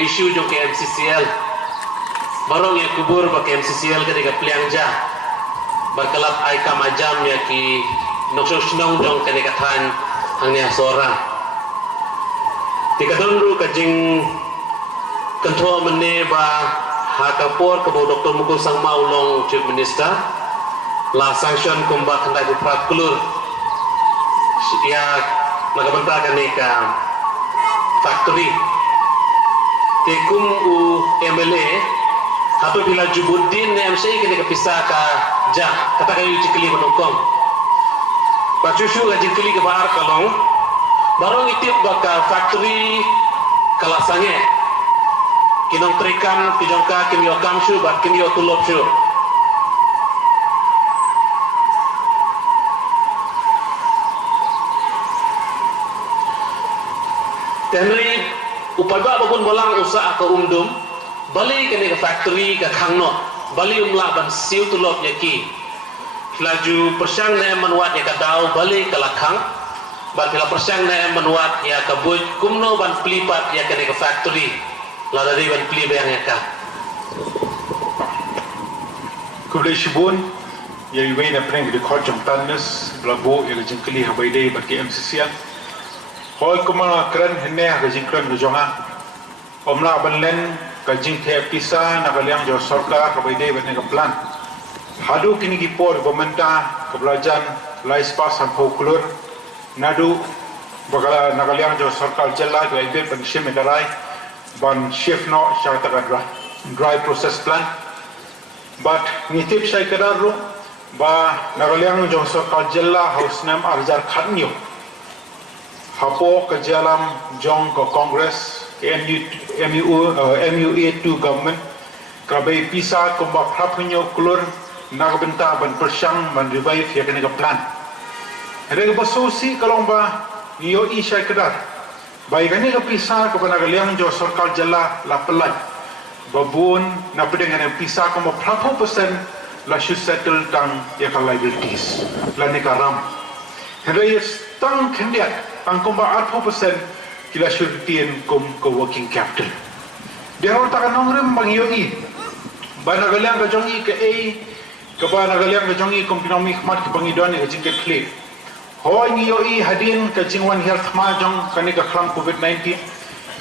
isu jong ke MCCL barong ya kubur ba ke MCCL ketika Pliangja berkelap ai kamajam ya ki noksosnong jong ketika tan hangnya seorang tika dondru kajing ketua mene ba hakapor ke Dr. Mukul Sang Maulong Chief Minister la sanction kumba kanda di prakulur ya nagabanta kanika factory tekum u MLA hato bila Jubuddin ne MC kene kapisa ka ja kata kayu cikli menukong pacusu ga cikli ke bahar kalong barong itip baka factory kalasange kinong trikan kijongka kinyo kamshu bat kinyo tulopshu tenri upaba babun bolang usaha ke umdum bali kene ke factory ke khangno bali umla ban siu tulop yaki laju persang ne manwat ya kadau bali ke lakhang bat la persang ne manwat ya ke buj kumno ban plipat ya kene ke factory la dari ban pli bayang ya ka kublai shibun ya iwe na preng de khot jong tannes blabo ya jingkli habaide bat ke MCCL hoi kuma kran henne ha jingkran rujonga omla banlen ka jingthe pisa na kaliang jo sarkar habaide bat ne ka plan hadu kini gi por bomenta kablajan lais pas han fokulur nadu bagala na kaliang jo sarkar jalla ga ibe ban sheme darai ban chef no shakta dry process plan but nitip sai kadaru ba nagaliang jong sarkar jalla house nam arjar khanyo hapo ke jalam jong ke Congress MUA2 government krabai pisa kumba prapunyo kulur nagbenta ban persang ban revive ya kene ka plan rega basosi kalong ba iyo isai kadar bai kene ka pisa ka banagaliang jo sarkar jalla la pelai babun na pedeng ene pisa kumba prapu persen la should settle tang ya ka liabilities la ne ka ram rega tang kendiat ang kumba 4% kila syurtien kum ke working capital. Dia orang tak nongrim bang yoi. Banagaliang ka jongi ke A, ke banagaliang ka jongi kum ekonomi khmat ke bangidon ke jingke klik. Hoi ni yoi hadin ke jingwan health ma jong kani ka khlam COVID-19.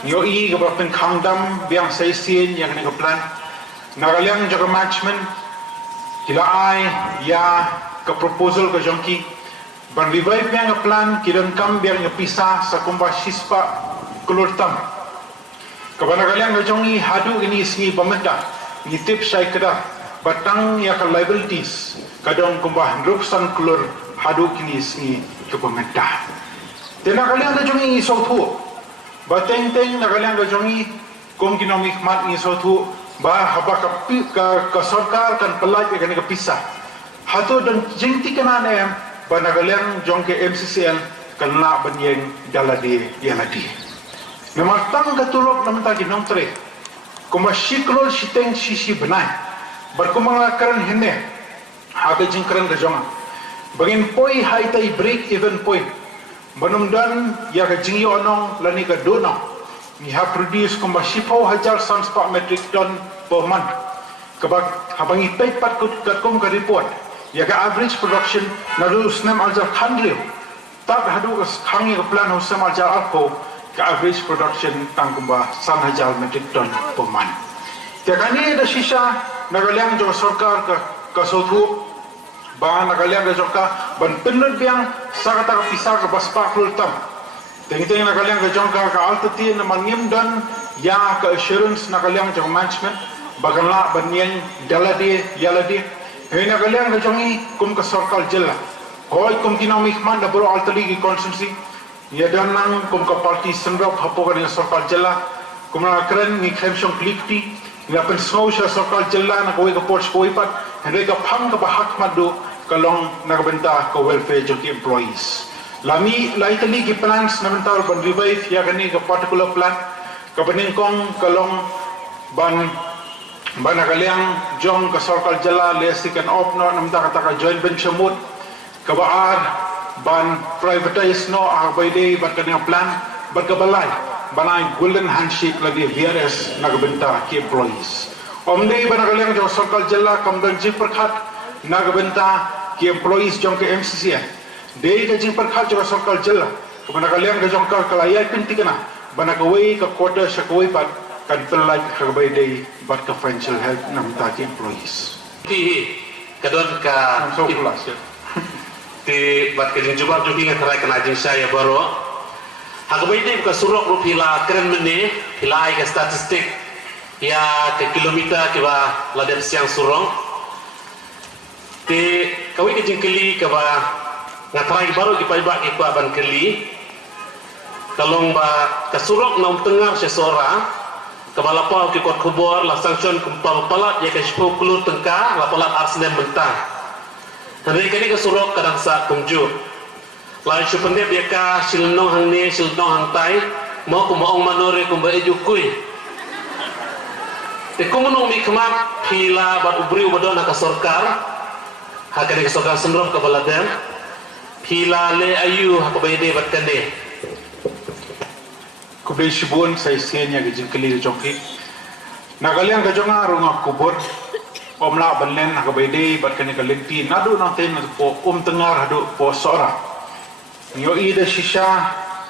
Yoi ke berpen khangdam biang saisien yang ni ke plan. Nagaliang jaga management kila ai ya ke proposal ke jongki ban revive yang plan kiran kam biar ngepisa sakumba sispa kulurtam kabana kalian ngajongi hadu ini singi pementa nitip sai kada batang ya ka liabilities kadang kumba ruksan kulur hadu kini singi ke pementa tena kalian ngajongi sautu bateng teng na kalian ngajongi kom ekonomi khmat ni sautu ba haba ka sarkar kan pelaj kan kepisa hatu dan jengti kana ne banagaliang jong ke MCCL kena banyeng daladi yaladi memang tang katulok naman tagi nong tre kuma shiklol shiteng shishi benai berkumangakaran henne haga jingkran ka jong bangin poi haitai break even point banumdan ya ka jingyo anong lani ka dono ni ha produce kuma shipo hajar sons per metric ton per month kabak habangi paipat kum ka report ya ka average production nadu snam aljar khandrio tak hadu khangi ka plan husam aljar alko ka average production tangkumba 1000 metric ton per month te kani da shisha nagaliang jo sarkar ka sotu ba nagaliang jo ka ban penut biang sakata ka pisa ka baspa kultam teng nagaliang ka jongka ka altati na mangim dan ya ka assurance nagaliang jo management baganla banyeng daladi yaladi hena kalian ngajongi kum ka sarkar jalla hoi kum ekonomi khman da bro altali ki constituency ya danang kum ka parti senrok hapo ka sarkar jalla kum na kren ni khemshong klikti ya pen sosha sarkar jalla na koi ka port koi pat hene ka phang ka bahak madu kalong nagbenta ka welfare jong employees lami laitali ki plans na mental ban revive ya kani ka particular plan ka beningkong kalong ban banagaliang jong ka sarkar jalla lesikan opno namta kata ka joint venture mode kabaar ban privatize no arbaide ban kanya plan berkebalai banai golden handshake lagi VRS nagbenta ki employees omdei banagaliang jong sarkal jilla kamdan jing perkhat nagbenta ki employees jong ke MCCN dei ka jing perkhat jong sarkal jilla banagaliang jong kal kalayai pintikana banagawai ka quarter sakawai pat kan pelai khabai dei bat ka financial help namta ki employees Ti kadon ka so plus ti bat ka jing jubak juki ngatarai kana jing saya baro Hagabai ni bukan surok rupila keren meni, hilai ke statistik ya ke kilometer ke ba ladem siang surong. Te kawai ke jingkeli ke ba ngatrai baru ke paiba ke ban keli. Kalong ba ke surok nam tengah sesora ke balapau ke kot kubor la sanction kumpal palat ya ke 10 kelur tengka la palat arsenen mentah. Hari kini ke surok kadang sa kumju. Lai supendep dia ka silnong hang ni silnong hang tai mau ku maong manore ku ba ejukui te kumunong mi khamat phila bat ubri ubadon ka sarkar hakane ka sarkar sendrom ka baladan phila le ayu hakabayde bat kande kubei shibun sai senya ke jingkeli jongki nagaliang ka jonga runga kubur omla banlen hakabayde bat kane ka lenti nadu nang ten po tengar hadu po sora Yo ida shisha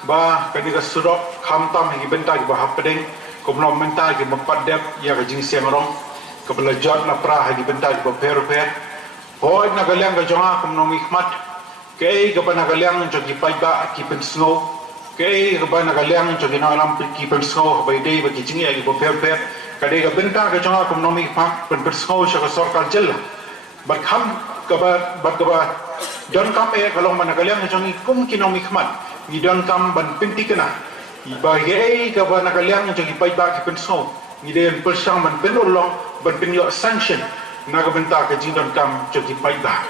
ba kadiga surok khamtam hi benta ki ba hapdeng komno menta ki mapadep ya ka jing siangrong ka bela jot na pra hi benta ki ba per ho na galyang ka jonga komno mikmat ke ga ba na galyang jo ki paiba ki pen snow ke ga ba na galyang jo ki na lam ki pen snow ba dei ba ki jing ya ki ba per kadiga benta ka jonga komno mikmat pen snow sha ka sorkal jella ba kham ka ba don kam kalau managalyang jong ikum kinomik mat ni don kam ban pintikana ibagai ka banagalyang jong ipai ba ki penso ni den persang ban penolong ban penyo sanction nagabenta ka jing don kam jong ipai ba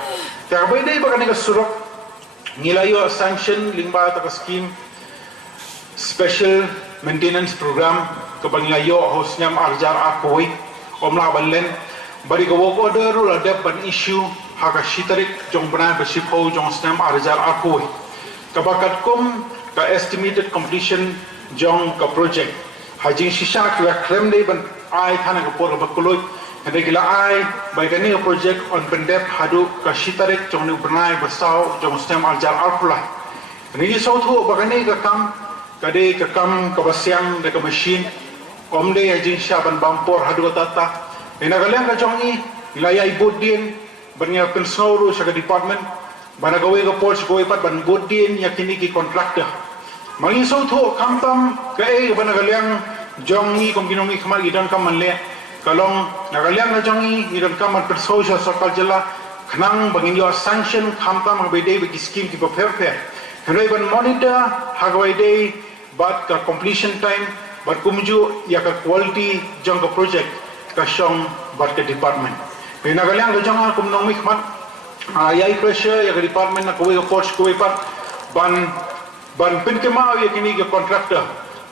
ta bai dei ba ka surok nilayo sanction lingba ta scheme special maintenance program ka bangayo hosnyam arjar akoi omla banlen bari ka wok order ul ada ban issue haka shitarik jong bana besipo jong stem arjar akoi kabakat kum ka estimated completion jong ka project hajing shisha ka krem dei ban ai thana ka por bakuloi hede gila ai bai ka ni project on pendep hadu ka shitarik jong ni bana basau jong stem arjar akula ni so thu ba ka ni ka kam ka de ka kam ka basyang de ka machine omde hajing shaban bampor hadu tata ina galang ka jong ni layai bodin banya pensoro sa department banagawi ka ports ko ipat ban bodin yakini ki contractor mangiso tho kamtam kai banagalyang jongi kom ginomi khamal idan kam manle kalong nagalyang na jongi idan kam man perso sa sakal jela khnang bangin yo sanction kamtam bede bi scheme ki prepare henai ban monitor hagwai day bat ka completion time bat kumju ya ka quality jong ka project ka shong bat ka department Pinagalang ka jang kum nong mikmat ayai pressure ya department na kuwi coach kuwi pat ban pinkema ya kini ke contractor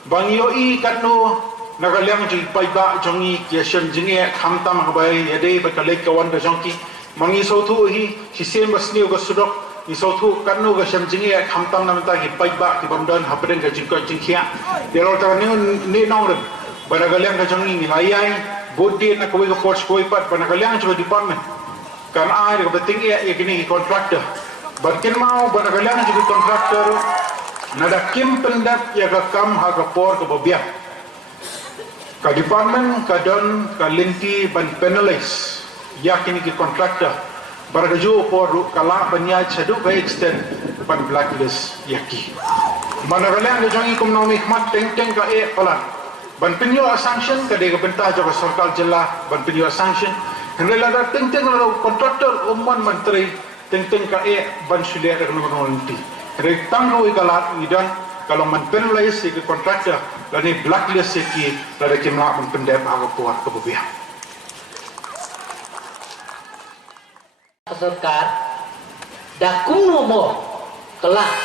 bang yo I katno nagalang jing paiba jongi yashan jinge khamtam habai yade ba kalek kawan ka jongki mangi sothu hi sisem basni ga sudok ni sothu katno ga sham jinge khamtam namta hi paiba ki bamdan hapren ga jingko jingkhia delo ta ni nong banagalang ka jongi ni ayai bodin na kuwi ka ports kuwi pat banagalang sa department kan ay ka bating ya kini contractor batin mau banagalang sa contractor nada kim pendak ya ka kam ha ka por ka babia ka department ka don ka lenti ban penalize ya kini ki contractor baragaju por kala banya chadu ka extend ban blacklist yaki banagalang sa jongi economic mat teng ka palan ban pinyo sanction ka de benta jo sarkar jilla ban pinyo sanction henrela da teng la contractor umman menteri teng ka ban sulia da nanti re tangro ikala idan kalau man penalize ke contractor la ni blacklist ki la de kimla ban pendep aga puat ke bebia sarkar da kuno mo kelak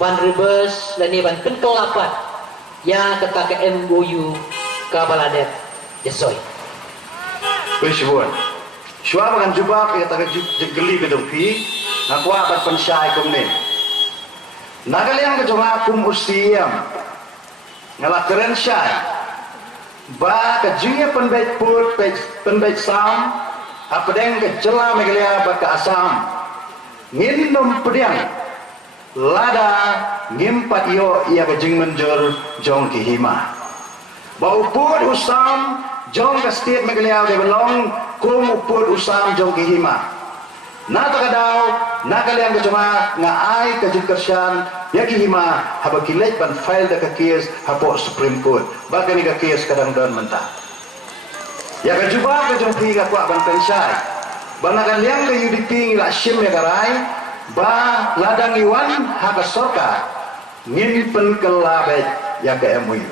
ban reverse la ni ban pentolapat yang kata ke MOU Kabaladet Yasoy. Pesibuan. Shua bagan jubak ya tak jegeli bedompi nakwa bat pensai komne. Nagaliang ke jonga kum usiam ngalah keren syai ba ka juya penbait put penbait sam apa deng ke jela megalia ba ka asam nginum pediang lada ngimpat yo ia ka jing menjur jong ki hima ba uput usam jong ka state megalia de belong kum uput usam jong ki hima na takadaw na kaliang kacuma nga ay kajungkersan yaki hima haba kilay ban file da kakiyas hapo Supreme Court baka ni kakiyas kadang doon menta ya kajuba kajungpi ka kwa ban pensay banakan liang ka UDP ngila asyim ya karay ba ladang iwan haka sorka ngin penkelabet ya ka MOU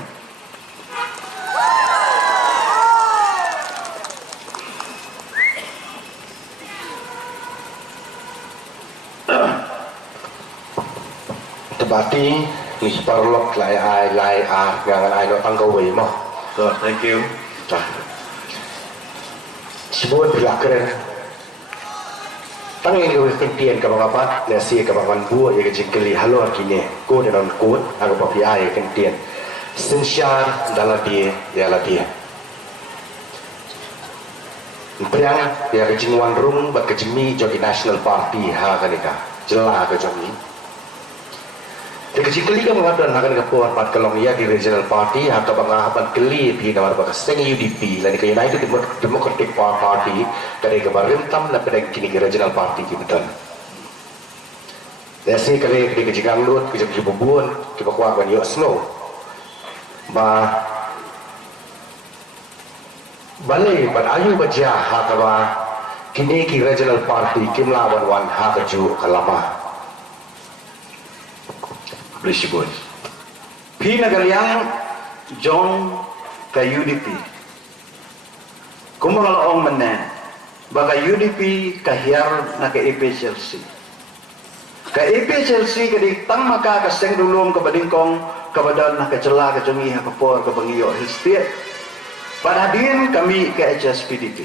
Tebati ni separlok lai ngangan ai no tangkau wei mo. so thank you Sibuan bilakren. Tangin ko kentien ka mga pat, nasi ka mga buo ya kejengkeli halo kini. Ko dalam kot aku papi ai kentien. Sensyar dalam dia ya la dia. Priang ya kejingwan rum bat kejemi jogi National Party ha kanika. Jelah ke jogi. Kejengkeli ka mga dan akan kepuan pat kalong ya di Regional Party ha ka bangahapan keli pi kamar baka seng UDP lani ka United Democratic Party kare ka barintam na pedang kini ke Regional Party ki betul. Desi kali ke kejigang lut ke jogi bubuan ke bakwa ban yo slow. Ba balai ban ayu baja ha ka ba kini ki Regional Party kimla wan ha ka ju kalama. Bersibun. Pina kaliang John ka UDP. Kumangalong menen. Baka UDP kahiar na ka EPCLC. Ka EPCLC kadi tang maka kaseng dulum ka badingkong kabadan na kacela ka jungi ha kapor ka bangiyo histia. Padadin kami ka HSPDP.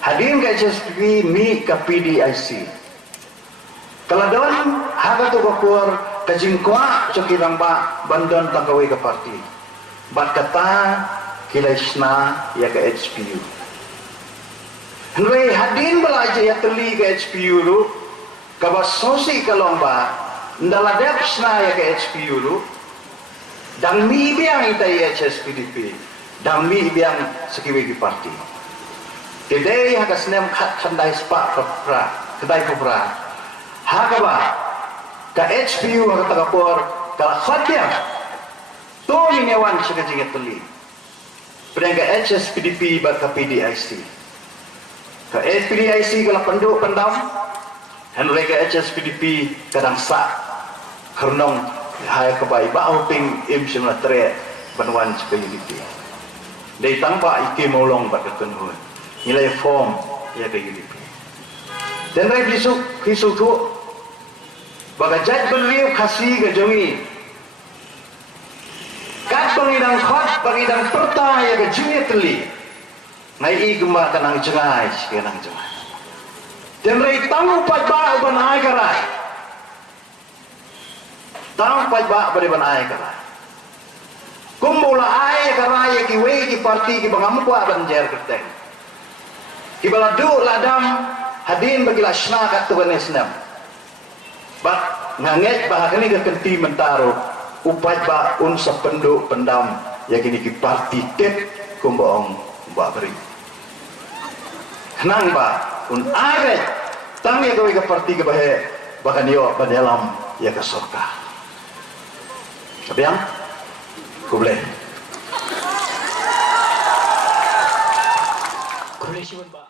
Hadin ka HSPDP mi ka PDIC. Kaladon haga tu kapor kajingkwa cokirang ba bandon tangkawai ke parti bat kata kilaisna ya ke HPU henry hadin belajar ya teli ke HPU lu kabasosi kalomba ndala depsna ya ke HPU lu dan mi biang itai HSPDP dan mi biang sekiwi ke parti kedai haga senem kat kandai spak pra kedai pra haga ba ka HPU ang tagapor kala khatya to ninewan siya jingat tuli pedang ka HSPDP ba ka PDIC ka PDIC kala penduk pendam henry ka HSPDP kadang sa karnong hay ka ba iba uping im simna tre banwan sa UDP dai tangba iki molong ba ka tunhun nilai form ya ka UDP dan rai bisu tu baga jat beliau kasih ke jongi kat pengidang khot pengidang perta ya ke jungi teli nai igma kanang jengai kanang jengai dan rai tangu pat ba ban ai karai tangu pat ba ban ai karai kumbula ai karai ki wei ki parti ki bangam ko ban jer keteng ki baladu ladam hadin bagi lasna kat tu banesnam ba nganget bah kini ke kenti mentaro upat ba unsa penduk pendam ya kini ki parti tet kumbaong ba beri kenang ba un aret tang ya ke parti ke bahe bahkan yo dalam ya ke surga kebiang kuble Kuresiwan ba